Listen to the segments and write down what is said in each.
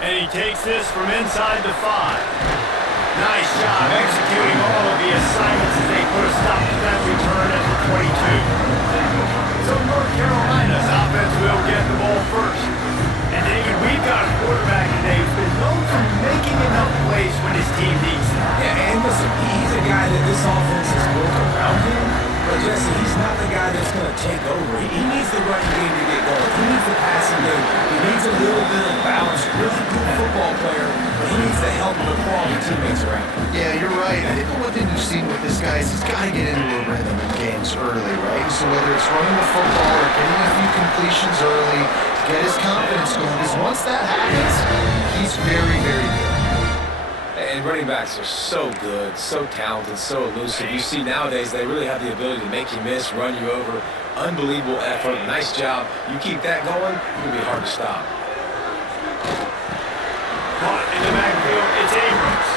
And he takes this from inside the 5. Nice job executing all of the assignments as they put a stop to that return at the 22. So North Carolina's offense will get the ball first. And David, we've got a quarterback today who's been known for making enough plays when his team needs them. Yeah, and listen, he's a guy that this offense is built around him. But Jesse, he's not the guy that's going to take over. He needs the running game to get going. He needs the passing game. He needs a little bit of balance. Really good football player, but he needs the help of the quality teammates around him. Yeah, you're right. I think the one thing you've seen with this guy is he's got to get into a rhythm in games early, right? So whether it's running the football or getting a few completions early to get his confidence going, because once that happens, he's very, very good. And running backs are so good, so talented, so elusive. You see nowadays they really have the ability to make you miss, run you over. Unbelievable effort. Nice job. You keep that going, it's going to be hard to stop. Caught in the backfield, it's Abrams.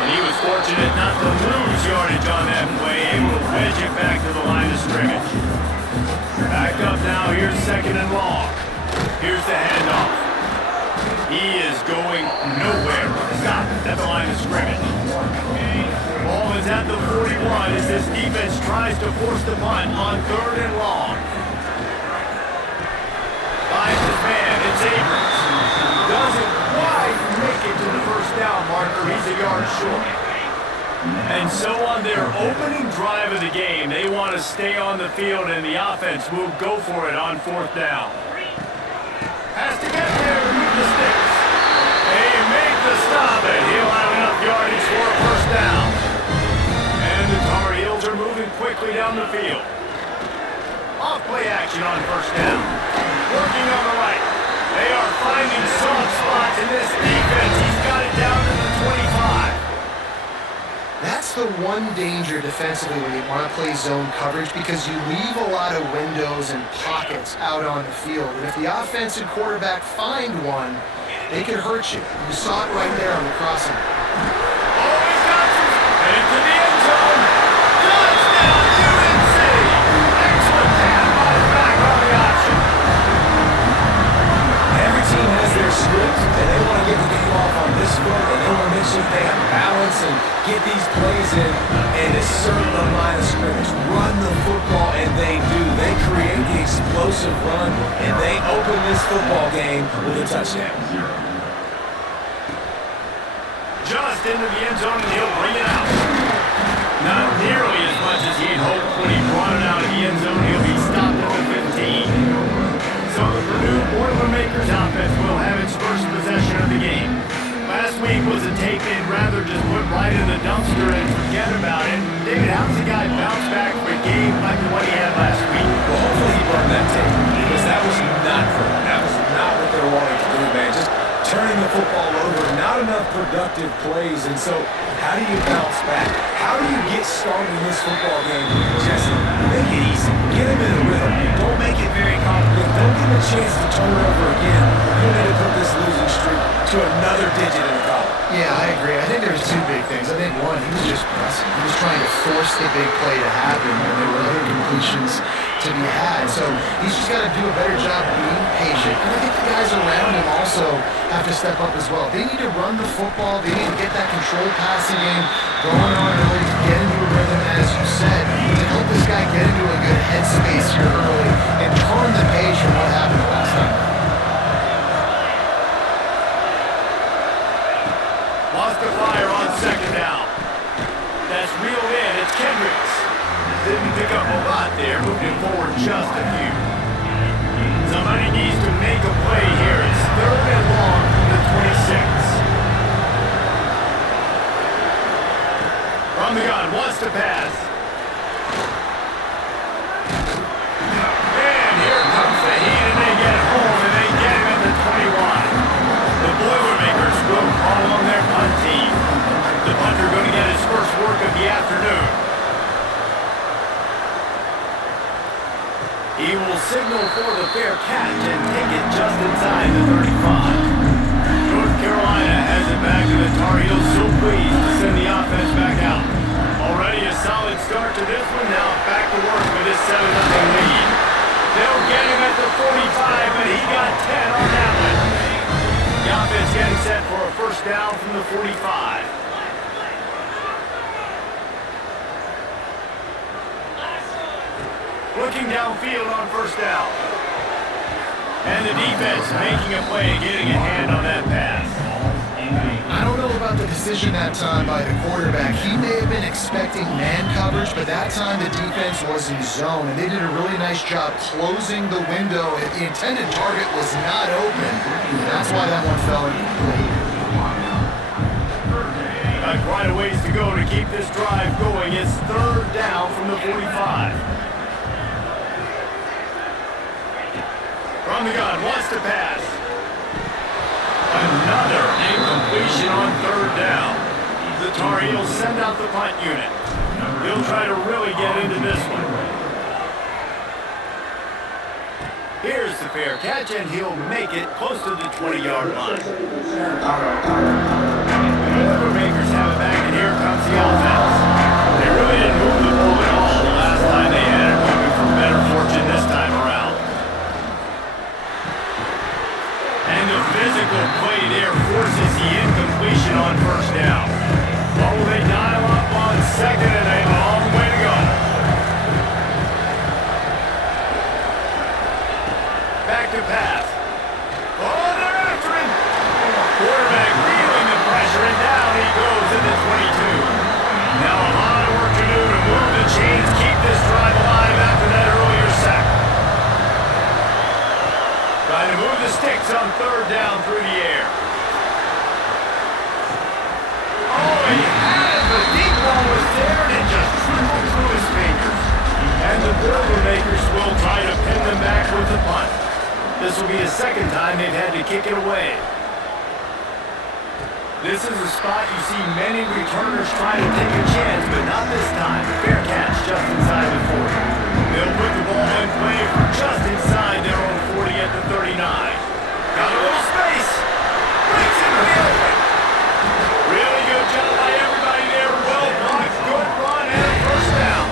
And he was fortunate not to lose yardage on that play, able to wedge it back to the line of scrimmage. Back up now, here's second and long. Here's the handoff. He is going nowhere. Stop at the line of scrimmage. Ball is at the 41 as this defense tries to force the punt on third and long. Finds his man, it's Abrams. Doesn't quite make it to the first down marker. He's a yard short. And so on their opening drive of the game, they want to stay on the field and the offense will go for it on fourth down. Has to get there with the sticks. They make the stop, and he'll have enough yardage for a first down. And the Tar Heels are moving quickly down the field. Off play action on first down. Working on the right. They are finding soft spots in this defense. He's got it down to the 25. That's the one danger defensively when you want to play zone coverage, because you leave a lot of windows and pockets out on the field. And if the offensive quarterback find one, they could hurt you. You saw it right there on the crossing. Oh, he's got you. Into the end zone. Touchdown, UNC. Excellent pass by the back on the option. Every team has their script, and they want to get the game off on this foot, and they want to make sure they have balance and get these plays in and assert the line of scrimmage. Run the football, and they do. They create the explosive run, and they open this football game with a touchdown. Just into the end zone, and he'll bring it out. Not nearly as much as he'd hoped when he brought it out of the end zone. He'll be stopped at the 15. So the Purdue Boilermakers offense will have its first possession of the game. Last week was a tape they'd rather just put right in the dumpster and forget about it. David, how does a guy bounce back for a game like the one he had last week? Well, hopefully he burned that tape, because that was not for him. That was not what they were wanting to do, man. Just turning the football over, not enough productive plays. And so how do you bounce back? How do you get started in this football game, Jesse? Make it easy. Get him in a rhythm. Don't make it very complicated. Don't give him a chance to turn it over again. You need to put this losing streak to another digit in the column. Yeah, I agree. I think there's two big things. I think one, he was just pressing. He was trying to force the big play to happen when there were other completions to be had. So he's just got to do a better job being patient. And I think the guys around him also have to step up as well. They need to run the football. They need to get that controlled passing game going on early to get into a rhythm, as you said, to help this guy get into a good headspace here early and turn the page from what happened last time. Lost the fire on second down. That's reeled in. It's Kendricks. Didn't pick up a lot there. Moved it forward just a few. Somebody needs to make a play here. It's third and long from the 26. From the gun, wants to pass. And here comes the heat, and they get home, and they get him at the 21. The Boilermakers will call on their punt team. The punter going to get his first work of the afternoon. He will signal for the fair catch and take it just inside the 35. North Carolina has it back, and the Tar Heels so pleased to send the offense back out. Already a solid start to this one. Now back to work with his 7-0 lead. They'll get him at the 45, but he got 10 on that one. The offense getting first down from the 45. Looking downfield on first down. And the defense making a play, getting a hand on that pass. I don't know about the decision that time by the quarterback. He may have been expecting man coverage, but that time the defense was in zone, and they did a really nice job closing the window. The intended target was not open, and that's why that one fell incomplete. Got quite a ways to go to keep this drive going. It's third down from the 45. From the gun, wants to pass. Another incompletion on third down. The Tar Heels send out the punt unit. He'll try to really get into this one. Here's the fair catch, and he'll make it close to the 20-yard line. The Boilermakers have it back, and here comes the offense. They really didn't move the ball at all the last time they had it, hoping for better fortune this time around. And the physical play there forces the incompletion on first down. Oh, they dial up on second, and they have a long way to go. Back to pass. Oh, they're after him. Quarterback feeling the pressure, and down he goes in the 22. Now a lot of work to do to move the chains, keep this drive alive after that earlier sack. Trying to move the sticks on third down through the air. Oh, he had it. The deep ball was there, and it just trickled through his fingers. And the Boilermakers will try to pin them back with the punt. This will be the second time they've had to kick it away. This is a spot you see many returners try to take a chance, but not this time. Fair catch just inside the 40. They'll put the ball in play from just inside their own 40 at the 39. Got a little space. Breaks into the open. Really good job by everybody there. Well blocked, good run, and a first down.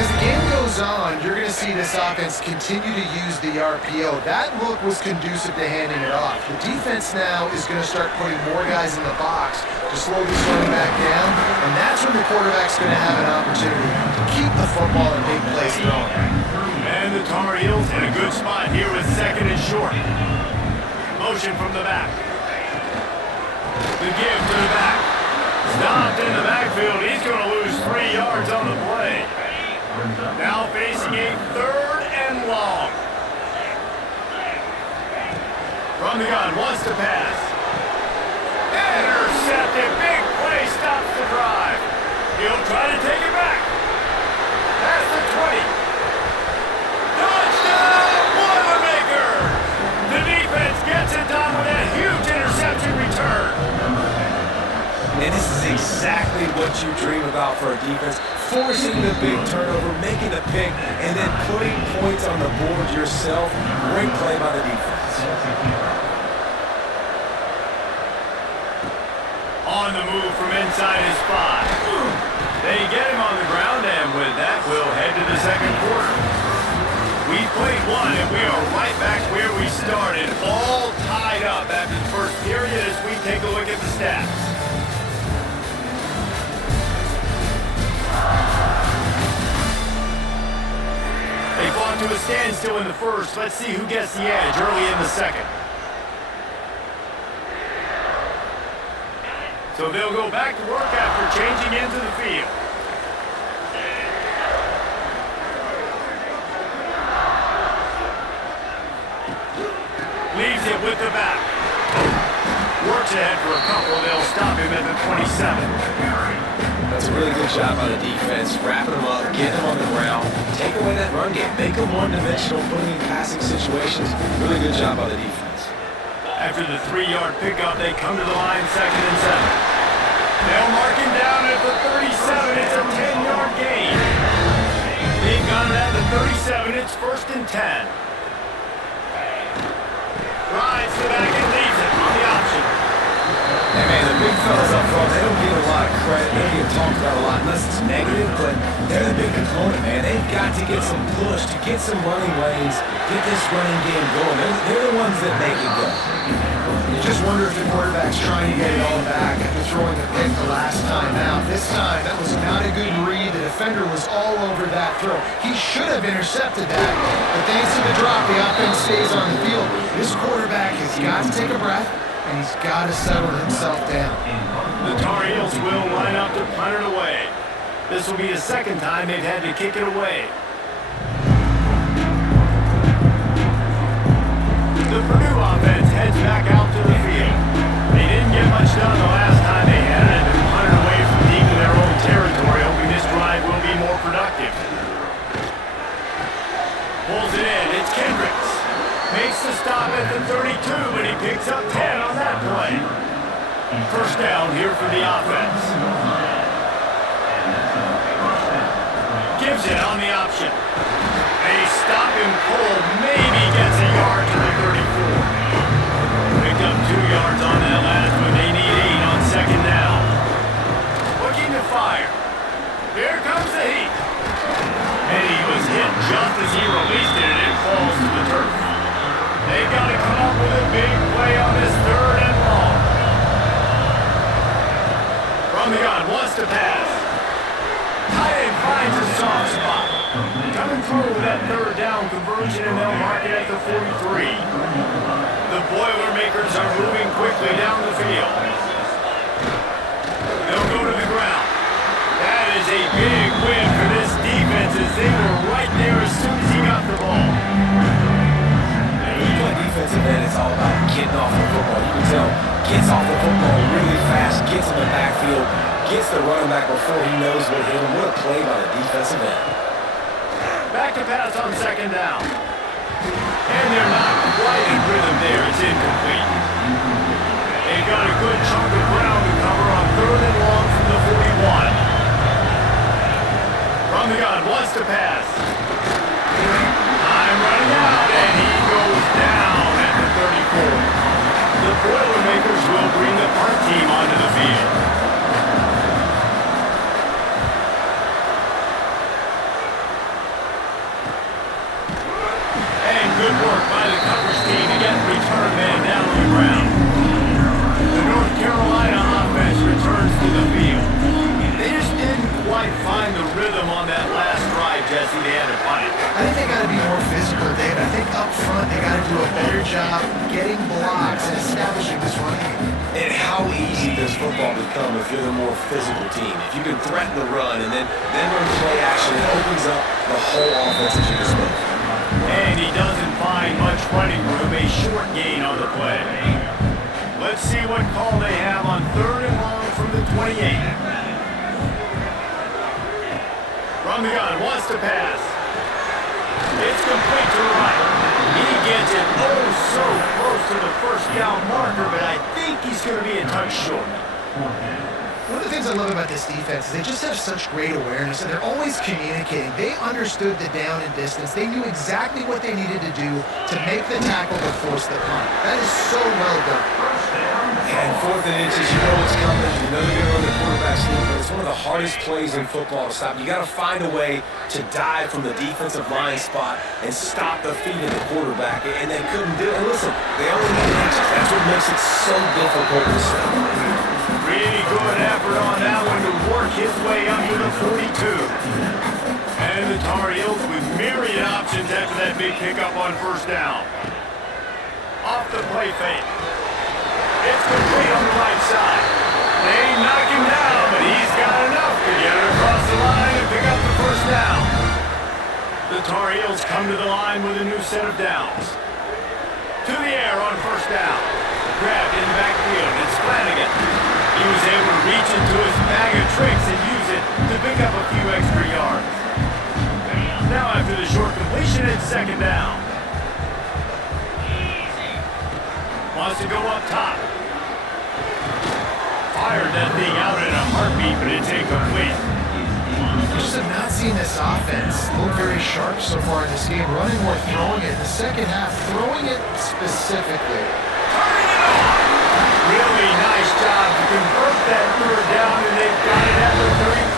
As the game goes on, you're going to see this offense continue to use the RPO. That look was conducive to handing it off. The defense now is going to start putting more guys in the box to slow this running back down, and that's when the quarterback's going to have an opportunity to keep the football and make plays throwing. And the Tar Heels in a good spot here with second and short. Motion from the back. The give to the back. Stopped in the backfield. He's going to lose 3 yards on the play. Now facing a third and long. From the gun, wants to pass. Intercepted, big play, stops the drive. He'll try to take it back. That's the 20. Touchdown, Boilermakers! The defense gets it done with that huge interception return. And this is exactly what you dream about for a defense. Forcing the big turnover, making the pick, and then putting points on the board yourself. Great play by the defense. On the move from inside his spot. They get him on the ground, and with that, we'll head to the second quarter. We played one, and we are right back where we started, all tied up after the first period as we take a look at the stats. They fought to a standstill in the first. Let's see who gets the edge early in the second. So they'll go back to work after changing into the field. Leaves it with the back. Works ahead for a couple. They'll stop him at the 27. That's a really good job by the defense. Wrapping them up, getting them on the ground, take away that run game, make them one-dimensional, putting in passing situations. Really good job by the defense. After the 3-yard pickup, they come to the line, second and 7. They'll mark him down at the 37. It's a 10-yard gain. They've got it at the 37. It's first and 10. Rides the back and leaves it on the option. Hey man, the big fellas up front, they don't get a lot of credit. They don't get talked about a lot unless it's negative, but they're the big component, man. They've got to get some push, to get some running lanes, get this running game going. They're the ones that make it go. Just one wonder if the quarterback's trying to get it all back after throwing the pick the last time out. This time, that was not a good read. The defender was all over that throw. He should have intercepted that, but thanks to the drop, the offense stays on the field. This quarterback has got to take a breath, and he's got to settle himself down. The Tar Heels will line up to punt it away. This will be the second time they've had to kick it away. The Purdue offense heads back out to the field. They didn't get much done the last time they had it and punted away from deep in their own territory, hoping this drive will be more productive. Pulls it in. It's Kendricks. Makes the stop at the 32, but he picks up 10 on that play. First down here for the offense. Gives it on the option. They stop him cold. Maybe gets a yard to the 34. Picked up 2 yards on that last one. They need 8 on second down. Looking to fire. Here comes the heat. And he was hit just as he released it, and it falls to the turf. They've got to come up with a big play on this third and long. From the gun, wants to pass. Tight end finds a soft spot. Coming through with that third down conversion, and they'll mark it at the 43. The Boilermakers are moving quickly down the field. They'll go to the ground. That is a big win for this defense as they were right there as soon as he got the ball. When you play defensive end, it's all about getting off the football. You can tell, gets off the football really fast, gets in the backfield, gets the running back before he knows what hit him. What a play by the defensive end. Back to pass on second down. And they're not quite in rhythm there. It's incomplete. They've got a good chunk of ground to cover on third and long from the 41. From the gun, wants to pass. Time running out, and he goes down at the 34. The Boilermakers will bring the punt team onto the field. And good work by the coverage team to get the return man down on the ground. The North Carolina offense returns to the field. They just didn't quite find the rhythm on that last drive, Jesse. They had to punt it. I think they got to be more physical, Dave. I think up front they got to do a better job getting blocks and establishing this running game. And how easy does football become if you're the more physical team? If you can threaten the run and then run play action, it opens up the whole offense at your disposal. And he doesn't find much running room, a short gain on the play. Let's see what call they have on third and long from the 28. From the gun, wants to pass. It's complete to the right. He gets it oh so close to the first down marker, but I think he's going to be a touch short. One of the things I love about this defense is they just have such great awareness, and they're always communicating. They understood the down and distance. They knew exactly what they needed to do to make the tackle to force the punt. That is so well done. And fourth and inches, you know what's coming. You know they're going to run the quarterback sneak, but it's one of the hardest plays in football to stop. You got to find a way to dive from the defensive line spot and stop the feet of the quarterback, and they couldn't do it. And listen, they only need inches. That's what makes it so difficult to stop. Really good effort on that one to work his way up to the 42. And the Tar Heels with myriad options after that big pickup on first down. Off the play fake. It's complete on the right side. They knock him down, but he's got enough to get it across the line and pick up the first down. The Tar Heels come to the line with a new set of downs. To the air on first down. Grabbed in the backfield. It's Flanagan. He was able to reach into his bag of tricks and use it to pick up a few extra yards. Now after the short completion, it's second down. Wants to go up top. Fired that thing out in a heartbeat, but it's incomplete. I just have not seen this offense look very sharp so far in this game. Running or throwing it. The second half, throwing it specifically. Turning it on! Really nice job to convert that third down, and they've got it at the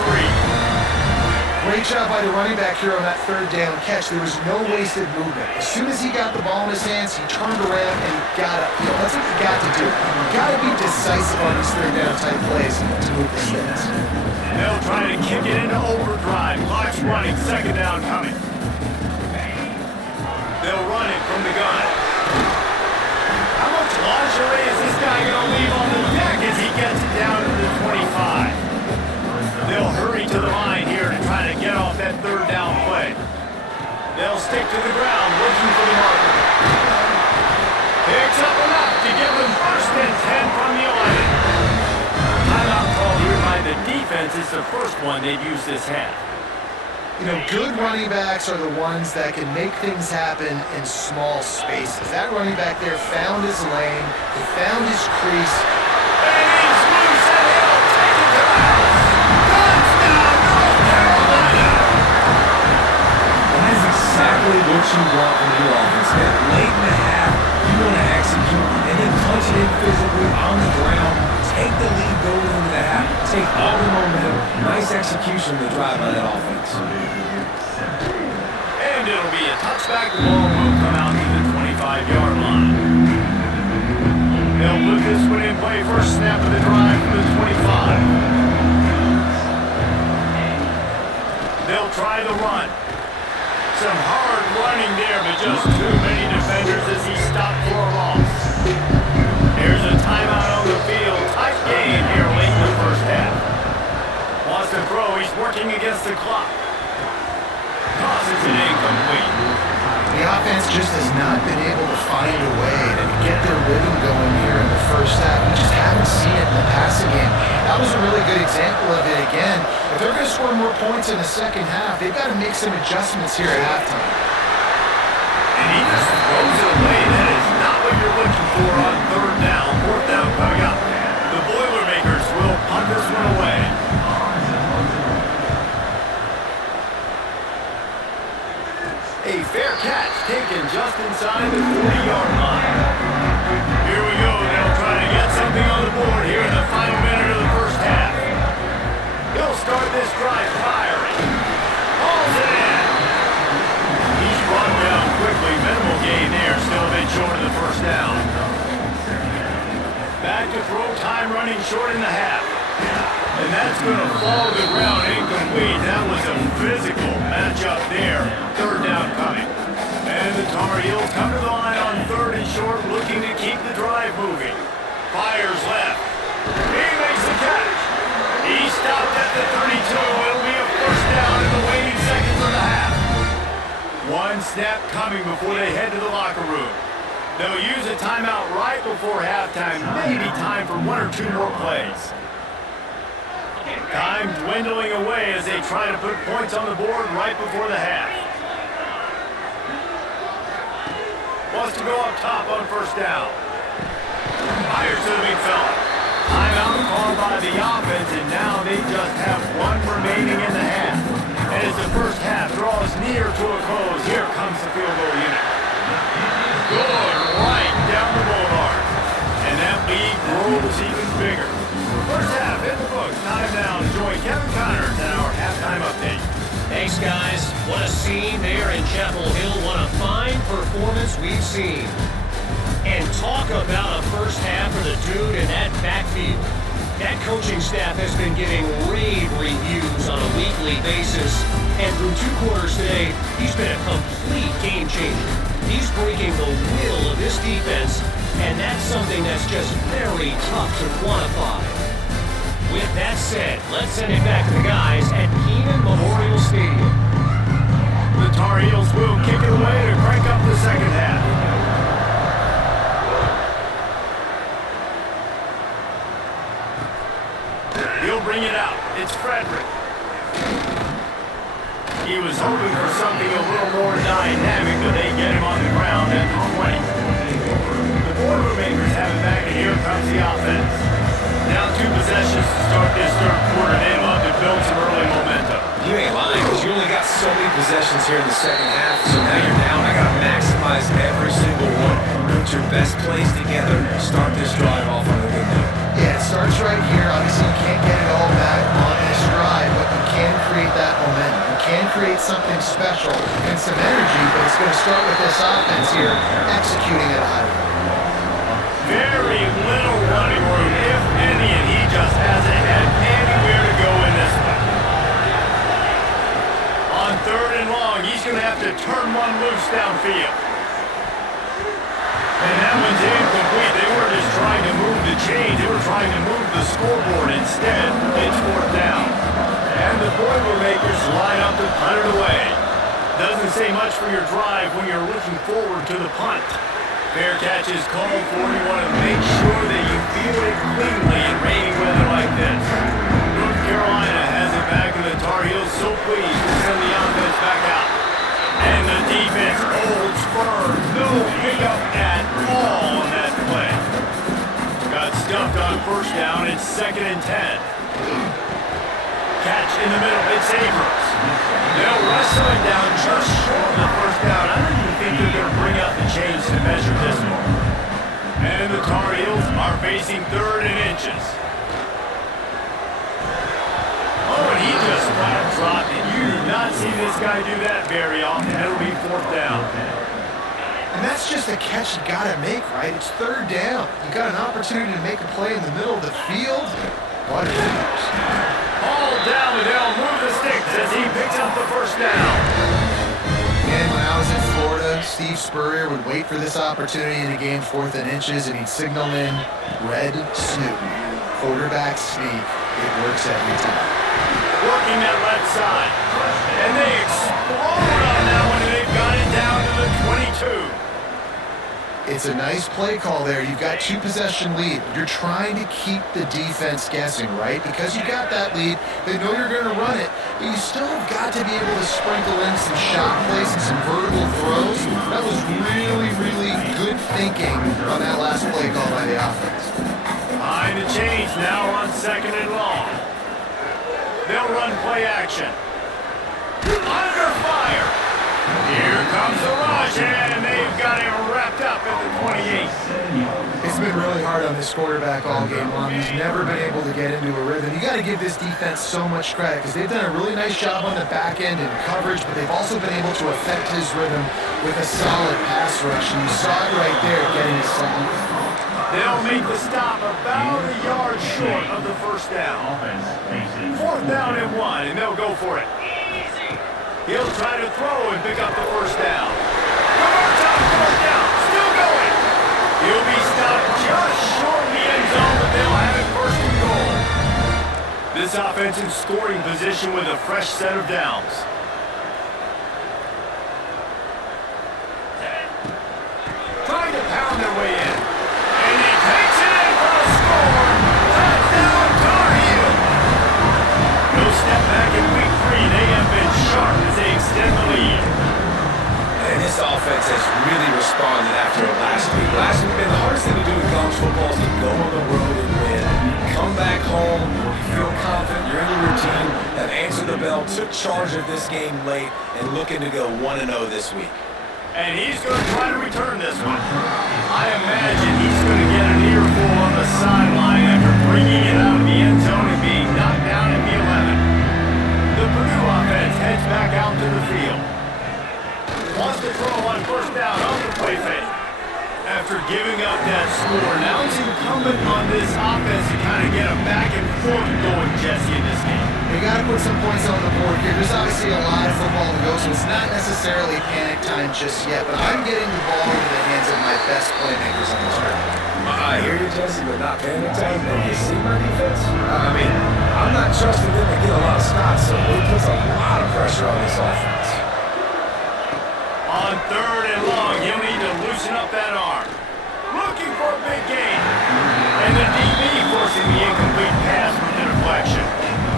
33. Great job by the running back here on that third down catch. There was no wasted movement. As soon as he got the ball in his hands, he turned around and he got up. That's what you got to do. You got to be decisive on these third down type plays to move the sticks. They'll try to kick it into overdrive. Clock's running. Second down coming. They'll run it from the gun. How much lingerie is this guy going to leave on the deck as he gets it down to the 25? They'll hurry to the line here to try to get off that third down play. They'll stick to the ground looking for the marker. Picks up enough to give them first and 10 from the 11. Timeout called here by the defense. It's the first one they've used this half. You know, good running backs are the ones that can make things happen in small spaces. That running back there found his lane. He found his crease. And he's loose and he'll take it to the house. Touchdown, North Carolina! And that's exactly what you want from your offense. That late in the half, you want to execute and then punch it in physically on the ground. Take the lead going into the half. Take all the momentum. Nice execution of the drive by that offense. And it'll be a touchback. The ball will come out to the 25-yard line. They'll put this one in play. First snap of the drive from the 25. They'll try the run. Some hard running there, but just too many defenders as he stopped for a loss. There's a timeout on the field. Tight game here late in the first half. Wants to throw. He's working against the clock. Tosses it incomplete. The offense just has not been able to find a way to get their rhythm going here in the first half. We just haven't seen it in the passing game. That was a really good example of it again. If they're going to score more points in the second half, they've got to make some adjustments here at halftime. And he just throws it away. That is not what you're looking for on third down. Fourth down coming up. The Boilermakers will punt this one away. A fair catch taken just inside the 40-yard line. Here we go. They'll try to get something on the board here in the final minute of the first half. He'll start this drive firing. Hauls it in. He's brought down quickly. Minimal gain there. Still a bit short of the first down. Back to throw. Time running short in the half. And that's going to fall to the ground incomplete. That was a physical matchup there. Third down coming. And the Tar Heels come to the line on third and short, looking to keep the drive moving. Fires left. He makes the catch. He stopped at the 32. It'll be a first down in the waning seconds of the half. One snap coming before they head to the locker room. They'll use a timeout right before halftime. Maybe time for one or two more plays. Time dwindling away as they try to put points on the board right before the half. Wants to go up top on first down. Fires to the big fella. Timeout called by the offense, and now they just have one remaining in the half. And as the first half draws near to a close, here comes the field goal unit. Good right down the boulevard. And that lead grows even bigger. First half in the books. Time now to join Kevin Connors and our halftime update. Thanks, guys. What a scene there in Chapel Hill. What a fine performance we've seen. And talk about a first half for the dude in that backfield. That coaching staff has been giving rave reviews on a weekly basis. And through two quarters today, he's been a complete game changer. He's breaking the will of this defense, and that's something that's just very tough to quantify. With that said, let's send it back to the guys at Kenan Memorial Stadium. The Tar Heels will kick it away to crank up the second half. He'll bring it out. It's Frederick. He was hoping for something a little more dynamic, but they get him on the ground at the 20. The Boilermakers have it back, and here comes the offense. Now 2 possessions to start this third quarter. They'd love to build some early momentum. You ain't lying, because you only got so many possessions here in the second half, so now you're down. I got to maximize every single one. Put your best plays together. Start this drive off on a good note. Yeah, it starts right here. Obviously, you can't get it all back on this drive, but you can create that momentum. You can something special and some energy, but it's going to start with this offense here executing at a high level. Very little running room, if any, and he just hasn't had anywhere to go in this one. On 3rd and long, he's going to have to turn one loose downfield. And that one's incomplete. They weren't just trying to move the chains. They were trying to move the scoreboard instead. It's 4th down. And the Boilermakers line up to punt it away. Doesn't say much for your drive when you're looking forward to the punt. Fair catch is called for. You want to make sure that you field it cleanly in rainy weather like this. North Carolina has it back, and the Tar Heels so pleased to send the offense back out. And the defense holds firm. No hiccup at all on that play. Got stuffed on 1st down. It's 2nd and 10. Catch in the middle. It's Abrams. They'll wrestle it down just short of the 1st down. I don't even think they're going to bring out the chains to measure this one. And the Tar Heels are facing 3rd and inches. Oh, and he just flat dropped it. You do not see this guy do that very often. That'll be 4th down. And that's just a catch you got to make, right? It's 3rd down. You got an opportunity to make a play in the middle of the field. Butterfingers. All down, and they'll move the sticks as he picks up the 1st down. And when I was in Florida, Steve Spurrier would wait for this opportunity in a game 4th and inches, and he'd signal in red Snoopy. Quarterback sneak. It works every time. Working that left side. And they explode on that one, and they've got it down to the 22. It's a nice play call there. You've got 2-possession lead. You're trying to keep the defense guessing, right? Because you got that lead, they know you're going to run it, but you still have got to be able to sprinkle in some shot plays and some vertical throws. That was really, really good thinking on that last play call by the offense. Behind the chains now on 2nd and long. They'll run play action. Under fire. Here comes the rush, and they've got him wrapped up at the 28. It's been really hard on this quarterback all game long. He's never been able to get into a rhythm. You got to give this defense so much credit because they've done a really nice job on the back end in coverage, but they've also been able to affect his rhythm with a solid pass rush, and you saw it right there getting his second. They'll make the stop about a yard short of the 1st down. 4th down and 1, and they'll go for it. He'll try to throw and pick up the 1st down. Converts on 4th down, still going. He'll be stopped just short of the end zone, but they'll have it 1st and goal. This offense in scoring position with a fresh set of downs. Trying to pound their way in. And he takes it in for a score. Touchdown, Tar Heels. No step back in week 3. They have been sharp as they extend the lead. And this offense has really responded after last week. Last week, man, the hardest thing to do in college football is to go on the road and win. Come back home, you feel confident, you're in your routine, have answered the bell, took charge of this game late, and looking to go 1-0 this week. And he's going to try to return this one. I imagine he's going to get an earful on the sideline after bringing it out of the end zone and being knocked down at the 11. The Purdue offense heads back out to the field. Wants to throw on 1st down on the play fake. After giving up that score, now it's incumbent on this offense to kind of get a back and forth going, Jesse, in this game. They got to put some points on the board here. There's obviously a lot of football to go, so it's not necessarily panic time just yet, but I'm getting the ball into the hands of my best playmakers on this trip. I hear you, Jesse, but not panic time. And you see my defense? I mean, I'm not trusting them to get a lot of stops, so it puts a lot of pressure on this offense. On 3rd and long, he'll need to loosen up that arm. Looking for a big gain. And the DB forcing the incomplete pass from the deflection.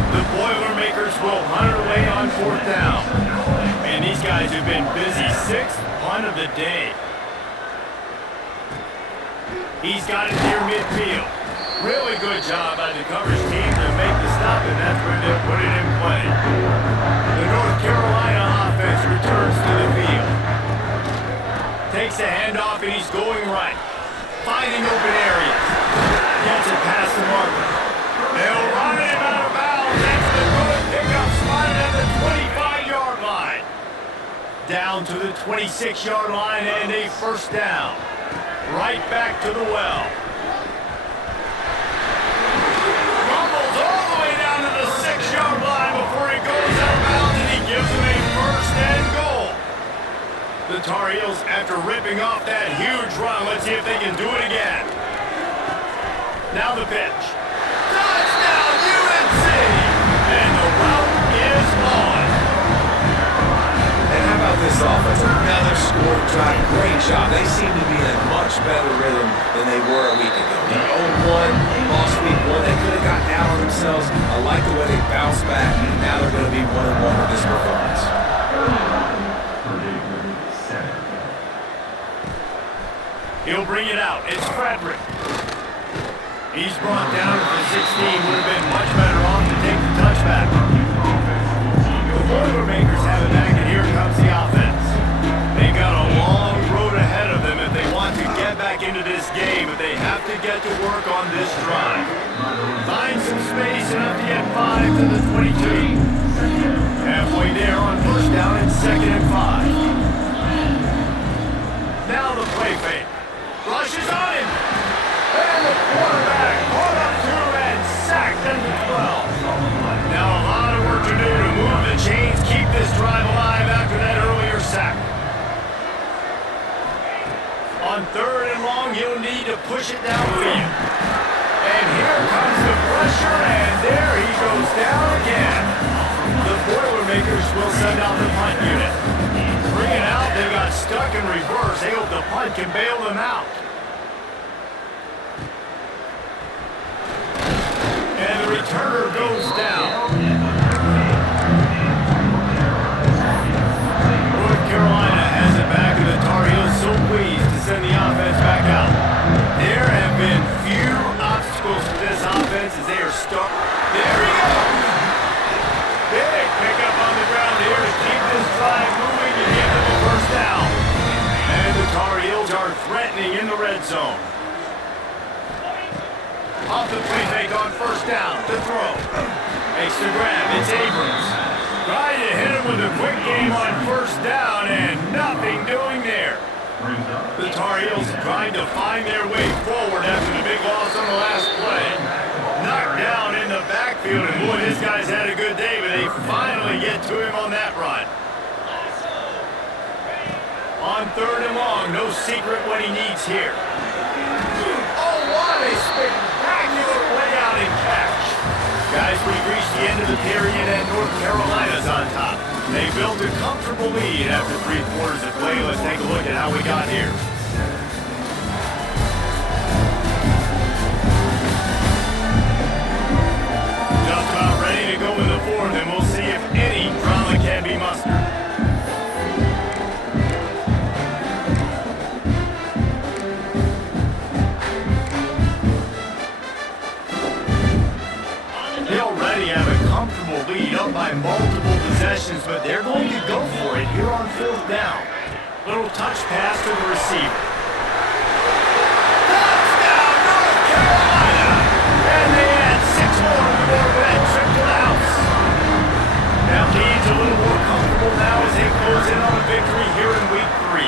The Boilermakers will hunt it away on 4th down. And these guys have been busy. 6th punt of the day. He's got it near midfield. Really good job by the coverage team to make the stop, and that's where they'll put it in play. The North Carolina offense returns to the field. Takes the handoff, and he's going right. Finding open areas. Gets it past the marker. They'll run him out of bounds. That's the good pickup spotted at the 25-yard line. down to the 26-yard line and a first down. Right back to the well. Rumbles all the way down to the 6-yard line before he goes out of bounds, and he gives him a first and goal. The Tar Heels, after ripping off that huge run, let's see if they can do it again. Now the pitch. Touchdown, UNC! And the route is on. And how about this offense? Another scoring drive. Great job. They seem to be in a much better rhythm than they were a week ago. They're 0-1, lost week 1. They could have gotten down on themselves. I like the way they bounced back. Now they're going to be 1-1 with this performance. He'll bring it out. It's Frederick. He's brought down to the 16. Would have been much better off to take the touchback. The Boilermakers have it back, and here comes the offense. They've got a long road ahead of them if they want to get back into this game, but they have to get to work on this drive. Find some space enough to get 5 to the 22. Halfway there on first down and 2nd and 5. Now the play fake. Rushes on him. And the quarterback caught up to and sacked at the 12. Now a lot of work to do to move the chains, keep this drive alive after that earlier sack. On 3rd and long, he'll need to push it downfield. And here comes the pressure, and there he goes down again. The Boilermakers will send out the punt unit. Bring it out, they got stuck in reverse. They hope the punt can bail them out. And the returner goes down. North Carolina has it back, and the Tar Heels so pleased to send the offense back out. There have been few obstacles to this offense as they are stuck. There he goes! Big pickup on the ground here to keep this drive moving and give them a first down. And the Tar Heels are threatening in the red zone. Off the play fake on first down to throw. Makes the grab. It's Abrams. Trying to hit him with a quick game on first down and nothing doing there. The Tar Heels trying to find their way forward after the big loss on the last play. Knocked down in the backfield, and boy, this guy's had a good day, but they finally get to him on that run. On 3rd and long, no secret what he needs here. Oh, what a spectacular layout and catch. Guys, we've reached the end of the period, and North Carolina's on top. They built a comfortable lead after 3 quarters of play. Let's take a look at how we got here. Just about ready to go in the 4th, and we'll see if any drama can be mustered. They already have a comfortable lead up by multiple possessions, but they're going to go for it here on 4th down. Little touch pass to the receiver. Touchdown, North Carolina! And they add 6 more to the board with that trip to the house. Now leads a little more comfortable now as they close in on a victory here in week 3.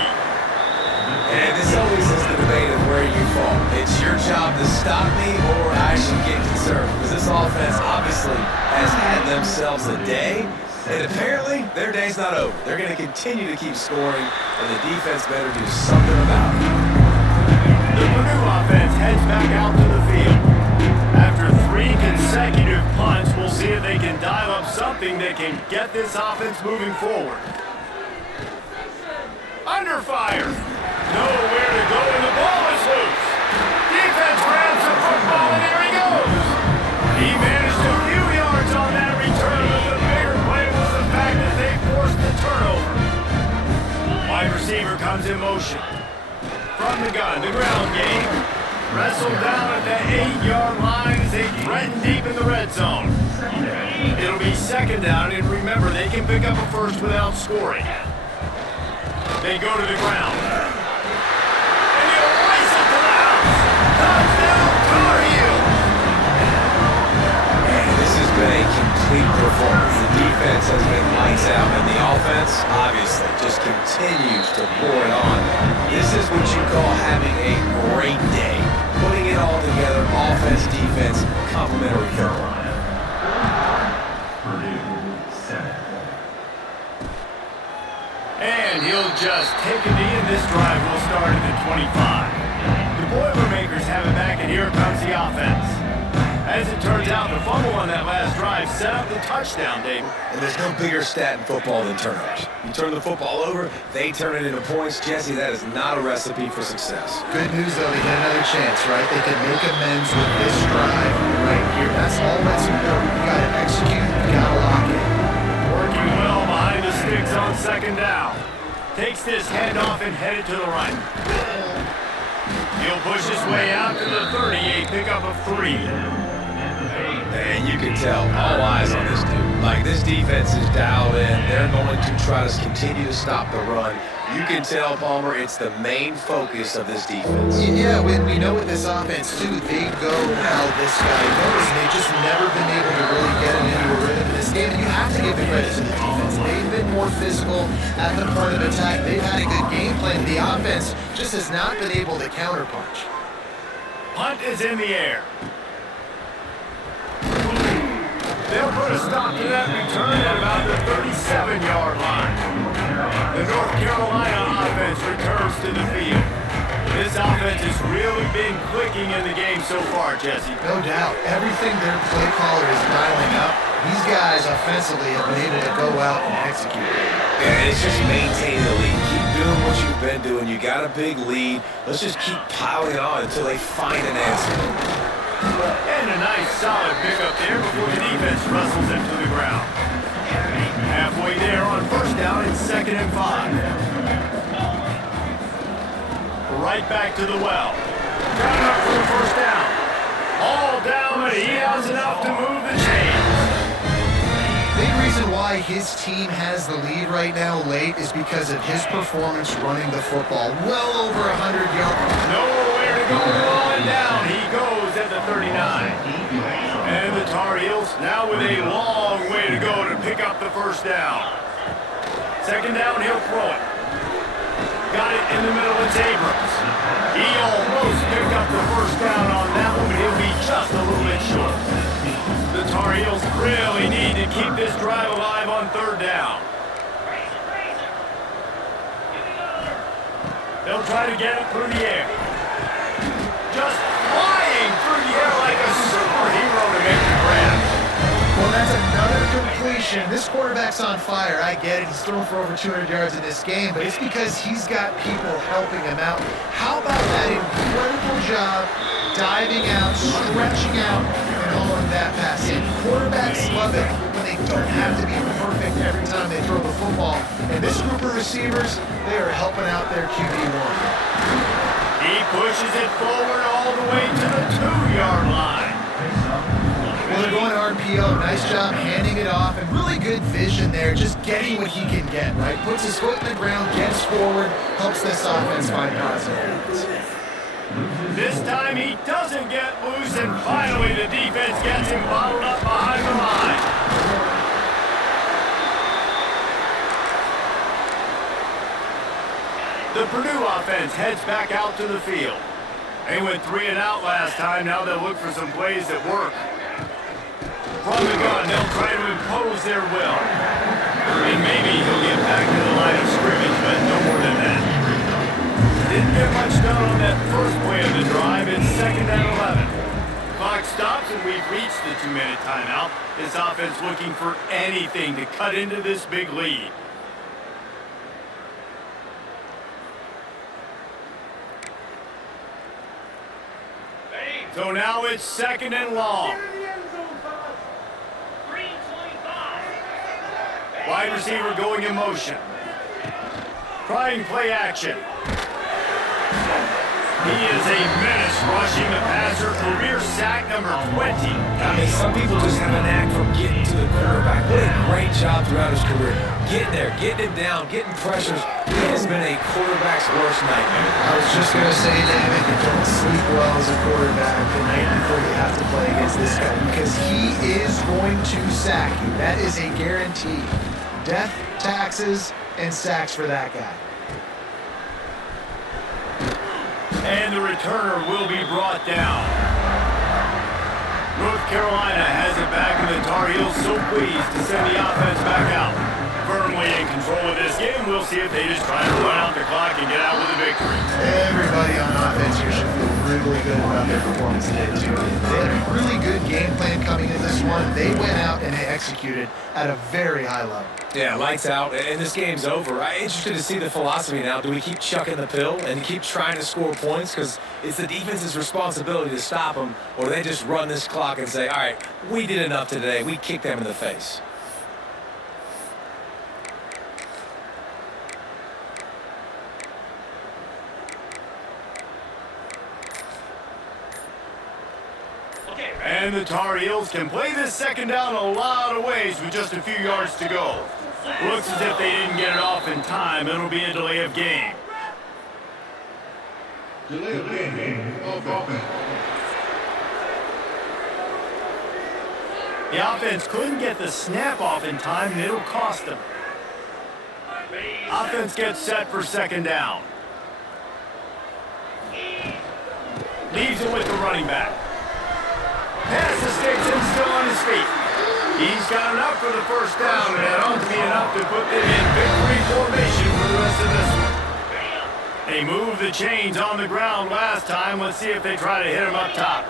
And this always is the debate of where you fall. It's your job to stop me, or I should get concerned. Because this offense obviously has had themselves a day, and apparently their day's not over. They're going to continue to keep scoring, and the defense better do something about it. The Purdue offense heads back out to the field. After 3 consecutive punts, we'll see if they can dial up something that can get this offense moving forward. Under fire. Nowhere to go, and the ball is loose. Defense grabs the football, and here he goes. He managed a few yards on that return, but the bigger play was the fact that they forced the turnover. Wide receiver comes in motion. From the gun, the ground game. Wrestled down at the 8-yard line as they threaten deep in the red zone. It'll be 2nd down, and remember, they can pick up a first without scoring. They go to the ground. And he'll race it to the house. Touchdown, Tar Heels! And this has been a complete performance. The defense has been lights out, and the offense, obviously, just continues continues to pour it on. This is what you call having a great day. Putting it all together, offense, defense, complementary football. And he'll just take a knee, and this drive will start at the 25. The Boilermakers have it back, and here comes the offense. As it turns out, the fumble on that last drive set up the touchdown, Dave. And there's no bigger stat in football than turnovers. You turn the football over, they turn it into points. Jesse, that is not a recipe for success. Good news, though, they get another chance, right? They can make amends with this drive right here. That's all that's important. You got to execute. You got to lock it. Working well behind the sticks on second down. Takes this handoff and headed to the right. He'll push his way out to the 38, pickup of 3. And you can tell, all eyes on this dude. Like, this defense is dialed in. They're going to try to continue to stop the run. You can tell, Palmer, it's the main focus of this defense. Yeah, when we know with this offense, too, they go how this guy goes, and they've just never been able to really get him into a rhythm in this game. And you have to give the credit to the defense. They've been more physical at the point of attack. They've had a good game plan. The offense just has not been able to counterpunch. Punt is in the air. They'll put a stop to that return at about the 37-yard line. The North Carolina offense returns to the field. This offense has really been clicking in the game so far, Jesse. No doubt. Everything their play caller is dialing up, these guys offensively have been able to go out and execute. Yeah, it's just maintaining the lead. Keep doing what you've been doing. You got a big lead. Let's just keep piling on until they find an answer. And a nice solid pickup there before the defense wrestles him to the ground. Halfway there on first down and 2nd and 5. Right back to the well. Coming up for the first down. All down, but he has enough to move the chains. Big reason why his team has the lead right now late is because of his performance running the football. Well over 100 yards. Nowhere to go on down. He goes at the 39. And the Tar Heels now with a long way to go to pick up the first down. 2nd down, he'll throw it. Got it in the middle, it's Abrams. He almost picked up the first down on that one, but he'll be just a little bit short. The Tar Heels really need to keep this drive alive on 3rd down. They'll try to get it through the air. Just flying through the air like a superhero to make the grab. Well, that's another completion. This quarterback's on fire. I get it. He's thrown for over 200 yards in this game, but it's because he's got people helping him out. How about that incredible job diving out, stretching out, and hauling that pass in? Quarterbacks love it when they don't have to be perfect every time they throw the football. And this group of receivers, they are helping out their QB1. He pushes it forward all the way to the 2-yard line. Well, they're going to RPO. Nice job handing it off, and really good vision there, just getting what he can get, right? Puts his foot in the ground, gets forward, helps this offense find positive yards. This time he doesn't get loose, and finally the defense gets him bottled up behind the line. The Purdue offense heads back out to the field. They went 3 and out last time. Now they'll look for some plays that work. From the gun, they'll try to impose their will. And maybe he'll get back to the line of scrimmage, but no more than that. Didn't get much done on that first play of the drive. It's 2nd and 11. Clock stops, and we've reached the 2-minute timeout. This offense looking for anything to cut into this big lead. So now it's 2nd and long. Wide receiver going in motion. Trying play action. He is a menace rushing the passer. Career sack number 20. I mean, some people just have a knack for getting to the quarterback. What a great job throughout his career. Getting there, getting him down, getting pressures. He has been a quarterback's worst nightmare. I was just going to say, David, you don't sleep well as a quarterback the night before you have to play against this guy, because he is going to sack you. That is a guarantee. Death, taxes, and sacks for that guy. And the returner will be brought down. North Carolina has it back, and the Tar Heels so pleased to send the offense back out. Firmly in control of this game. We'll see if they just try to run out the clock and get out with a victory. Everybody on offense here should feel really good about their performance today, too. They had a really good game plan coming into this one. They went out and they executed at a very high level. Yeah, lights out, and this game's over. I'm interested to see the philosophy now. Do we keep chucking the pill and keep trying to score points because it's the defense's responsibility to stop them, or do they just run this clock and say, all right, we did enough today. We kicked them in the face. And the Tar Heels can play this second down a lot of ways with just a few yards to go. Looks as if they didn't get it off in time. It'll be a delay of game. Delay of game. Offense. The offense couldn't get the snap off in time, and it'll cost them. Offense gets set for second down. Leaves it with the running back. Pass escapes him still on his feet. He's got enough for the first down, and that ought to be enough to put them in victory formation for the rest of this one. They moved the chains on the ground last time. Let's see if they try to hit him up top.